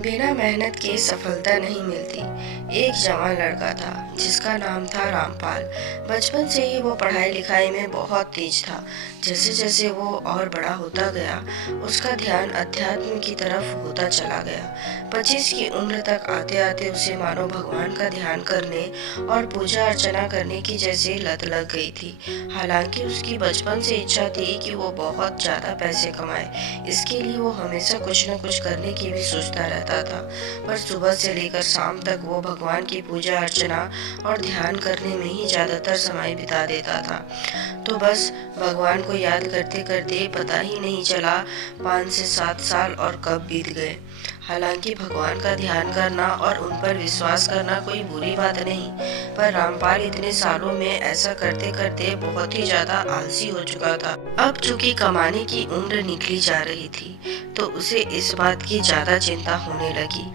बिना मेहनत के सफलता नहीं मिलती। एक जवान लड़का था जिसका नाम था रामपाल। बचपन से ही वो पढ़ाई लिखाई में बहुत तेज था। जैसे जैसे वो और बड़ा होता गया, उसका ध्यान अध्यात्म की तरफ होता चला गया। 25 की उम्र तक आते आते उसे मानो भगवान का ध्यान करने और पूजा अर्चना करने की जैसे लत लग गई थी। हालांकि उसकी बचपन से इच्छा थी कि वो बहुत ज़्यादा पैसे कमाए। इसके लिए वो हमेशा कुछ न कुछ करने की भी सोचता रहता था। पर सुबह से लेकर शाम तक वो भगवान की पूजा अर्चना और ध्यान करने में ही ज़्यादातर समय बिता देता था। तो बस भगवान को याद करते करते पता ही नहीं चला 5 से 7 साल और कब बीत गए। हालांकि भगवान का ध्यान करना और उन पर विश्वास करना कोई बुरी बात नहीं, पर रामपाल इतने सालों में ऐसा करते करते बहुत ही ज्यादा आलसी हो चुका था। अब चूंकि कमाने की उम्र निकली जा रही थी, तो उसे इस बात की ज्यादा चिंता होने लगी।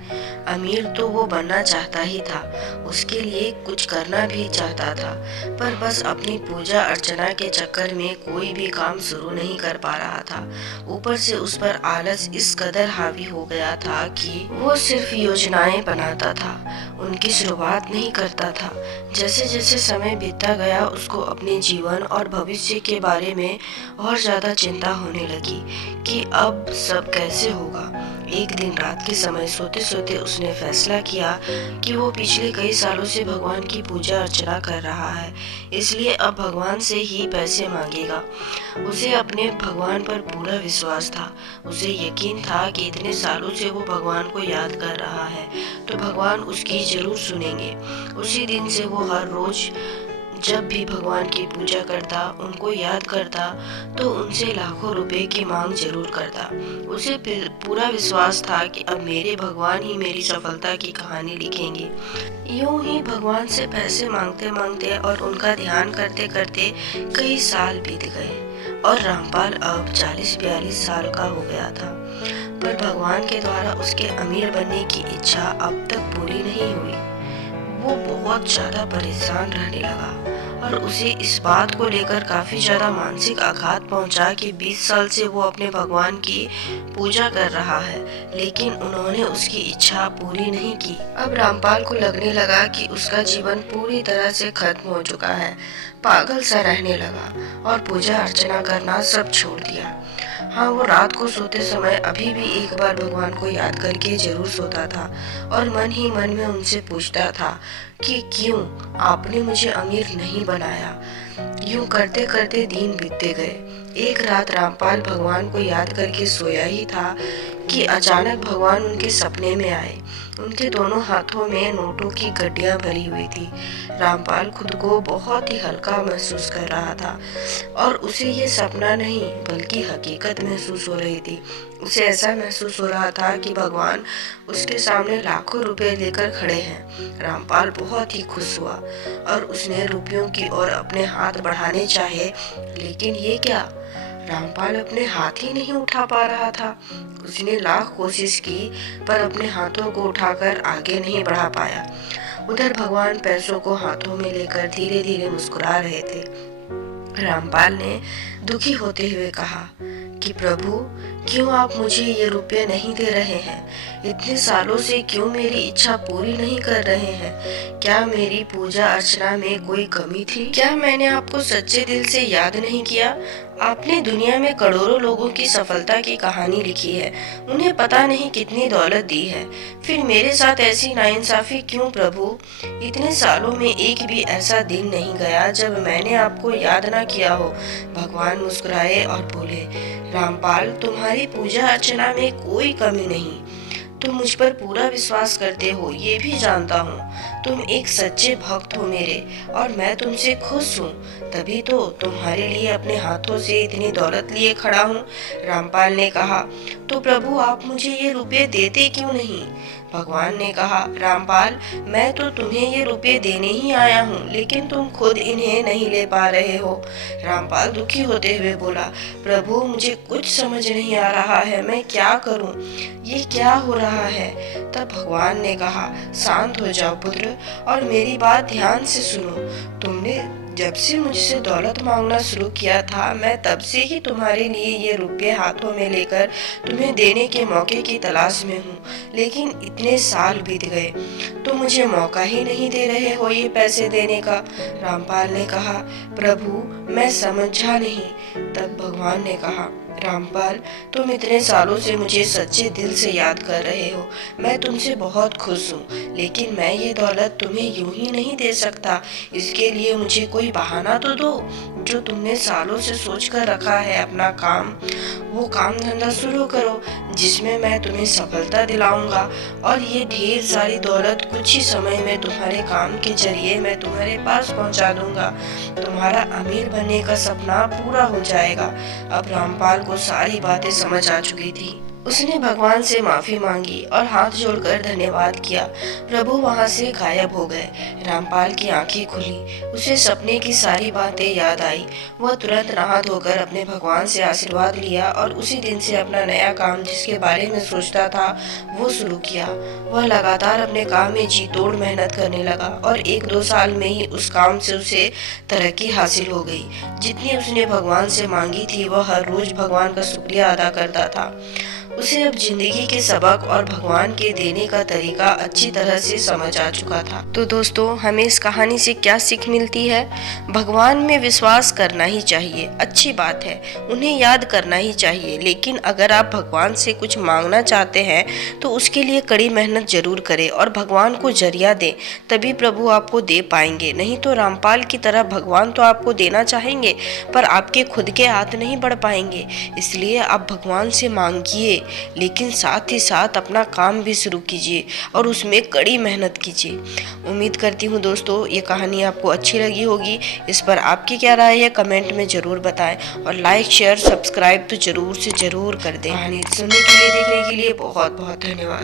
अमीर तो वो बनना चाहता ही था, उसके लिए कुछ करना भी चाहता था, पर बस अपनी पूजा अर्चना के चक्कर में कोई भी काम शुरू नहीं कर पा रहा था। ऊपर से उस पर आलस इस कदर हावी हो गया था कि वो सिर्फ योजनाएं बनाता था, उनकी शुरुआत नहीं करता था। जैसे जैसे समय बीतता गया, उसको अपने जीवन और भविष्य के बारे में और ज्यादा चिंता होने लगी कि अब सब कैसे होगा। एक दिन रात के समय सोते सोते उसने फैसला किया कि वो पिछले कई सालों से भगवान की पूजा अर्चना कर रहा है, इसलिए अब भगवान से ही पैसे मांगेगा। उसे अपने भगवान पर पूरा विश्वास था। उसे यकीन था कि इतने सालों से वो भगवान को याद कर रहा है, तो भगवान उसकी जरूर सुनेंगे। उसी दिन से वो हर रोज जब भी भगवान की पूजा करता, उनको याद करता, तो उनसे लाखों रुपए की मांग जरूर करता। उसे पूरा विश्वास था कि अब मेरे भगवान ही मेरी सफलता की कहानी लिखेंगे। यूं ही भगवान से पैसे मांगते मांगते और उनका ध्यान करते करते कई साल बीत गए और रामपाल अब 40-42 साल का हो गया था। पर भगवान के द्वारा उसके अमीर बनने की इच्छा अब तक पूरी नहीं हुई। वो बहुत ज्यादा परेशान रहने लगा और उसे इस बात को लेकर काफी ज्यादा मानसिक आघात पहुंचा कि 20 साल से वो अपने भगवान की पूजा कर रहा है, लेकिन उन्होंने उसकी इच्छा पूरी नहीं की। अब रामपाल को लगने लगा कि उसका जीवन पूरी तरह से खत्म हो चुका है। पागल सा रहने लगा और पूजा अर्चना करना सब छोड़ दिया। हाँ, वो रात को सोते समय अभी भी एक बार भगवान को याद करके जरूर सोता था और मन ही मन में उनसे पूछता था कि क्यों आपने मुझे अमीर नहीं बनाया। यूं करते करते दिन बीतते गए। एक रात रामपाल भगवान को याद करके सोया ही था कि अचानक भगवान उनके सपने में आए। उनके दोनों हाथों में नोटों की गड्डियां भरी हुई थी। रामपाल खुद को बहुत ही हल्का महसूस कर रहा था और उसे ये सपना नहीं बल्कि हकीकत महसूस हो रही थी। उसे ऐसा महसूस हो रहा था कि भगवान उसके सामने लाखों रुपए लेकर खड़े हैं। रामपाल बहुत ही खुश हुआ और उसने रुपयों की ओर अपने हाथ बढ़ाने चाहे, लेकिन ये क्या, रामपाल अपने हाथ ही नहीं उठा पा रहा था। उसने लाख कोशिश की पर अपने हाथों को उठाकर आगे नहीं बढ़ा पाया। उधर भगवान पैसों को हाथों में लेकर धीरे धीरे मुस्कुरा रहे थे। रामपाल ने दुखी होते हुए कहा कि प्रभु, क्यों आप मुझे ये रुपए नहीं दे रहे हैं? इतने सालों से क्यों मेरी इच्छा पूरी नहीं कर रहे हैं? क्या मेरी पूजा अर्चना में कोई कमी थी? क्या मैंने आपको सच्चे दिल से याद नहीं किया? आपने दुनिया में करोड़ों लोगों की सफलता की कहानी लिखी है, उन्हें पता नहीं कितनी दौलत दी है, फिर मेरे साथ ऐसी नाइंसाफी क्यों प्रभु? इतने सालों में एक भी ऐसा दिन नहीं गया जब मैंने आपको याद ना किया हो। भगवान मुस्कुराए और बोले, रामपाल, तुम्हारी पूजा अर्चना में कोई कमी नहीं। तुम मुझ पर पूरा विश्वास करते हो, ये भी जानता हूँ। तुम एक सच्चे भक्त हो मेरे और मैं तुमसे खुश हूँ, तभी तो तुम्हारे लिए अपने हाथों से इतनी दौलत लिए खड़ा हूँ। रामपाल ने कहा, तो प्रभु आप मुझे ये रुपए देते क्यों नहीं? भगवान ने कहा, रामपाल, मैं तो तुम्हें ये रुपए देने ही आया हूँ, लेकिन तुम खुद इन्हें नहीं ले पा रहे हो। रामपाल दुखी होते हुए बोला, प्रभु मुझे कुछ समझ नहीं आ रहा है, मैं क्या करूँ? ये क्या हो रहा है? तब भगवान ने कहा, शांत हो जाओ पुत्र और मेरी बात ध्यान से सुनो। तुमने जब से मुझसे दौलत मांगना शुरू किया था, मैं तब से ही तुम्हारे लिए ये रुपये हाथों में लेकर तुम्हें देने के मौके की तलाश में हूँ, लेकिन इतने साल बीत गए, तुम मुझे मौका ही नहीं दे रहे हो ये पैसे देने का। रामपाल ने कहा, प्रभु मैं समझा नहीं। तब भगवान ने कहा, रामपाल तुम इतने सालों से मुझे सच्चे दिल से याद कर रहे हो, मैं तुमसे बहुत खुश हूँ, लेकिन मैं ये दौलत तुम्हें यूं ही नहीं दे सकता। इसके लिए मुझे कोई बहाना तो दो। जो तुमने सालों से सोच कर रखा है अपना काम, वो काम धंधा शुरू करो जिसमें मैं तुम्हें सफलता दिलाऊंगा, और ये ढेर सारी दौलत कुछ ही समय में तुम्हारे काम के जरिए मैं तुम्हारे पास पहुंचा दूंगा। तुम्हारा अमीर बनने का सपना पूरा हो जाएगा। अब रामपाल को सारी बातें समझ आ चुकी थी। उसने भगवान से माफी मांगी और हाथ जोड़कर धन्यवाद किया। प्रभु वहां से गायब हो गए। रामपाल की आंखें खुली, उसे सपने की सारी बातें याद आई। वह तुरंत नहा धोकर अपने भगवान से आशीर्वाद लिया और उसी दिन से अपना नया काम जिसके बारे में सोचता था वो शुरू किया। वह लगातार अपने काम में जी तोड़ मेहनत करने लगा और 1-2 साल में ही उस काम से उसे तरक्की हासिल हो गई। जितनी उसने भगवान से मांगी थी वह हर रोज भगवान का शुक्रिया अदा करता था। उसे अब जिंदगी के सबक और भगवान के देने का तरीका अच्छी तरह से समझ आ चुका था। तो दोस्तों, हमें इस कहानी से क्या सीख मिलती है? भगवान में विश्वास करना ही चाहिए, अच्छी बात है, उन्हें याद करना ही चाहिए, लेकिन अगर आप भगवान से कुछ मांगना चाहते हैं तो उसके लिए कड़ी मेहनत जरूर करें और भगवान को जरिया दें, तभी प्रभु आपको दे पाएंगे। नहीं तो रामपाल की तरह भगवान तो आपको देना चाहेंगे पर आपके खुद के हाथ नहीं बढ़ पाएंगे। इसलिए आप भगवान से मांगिए, लेकिन साथ ही साथ अपना काम भी शुरू कीजिए और उसमें कड़ी मेहनत कीजिए। उम्मीद करती हूँ दोस्तों ये कहानी आपको अच्छी लगी होगी। इस पर आपकी क्या राय है कमेंट में ज़रूर बताएं और लाइक शेयर सब्सक्राइब तो ज़रूर से ज़रूर कर दें। कहानी सुनने के लिए, देखने के लिए बहुत बहुत धन्यवाद।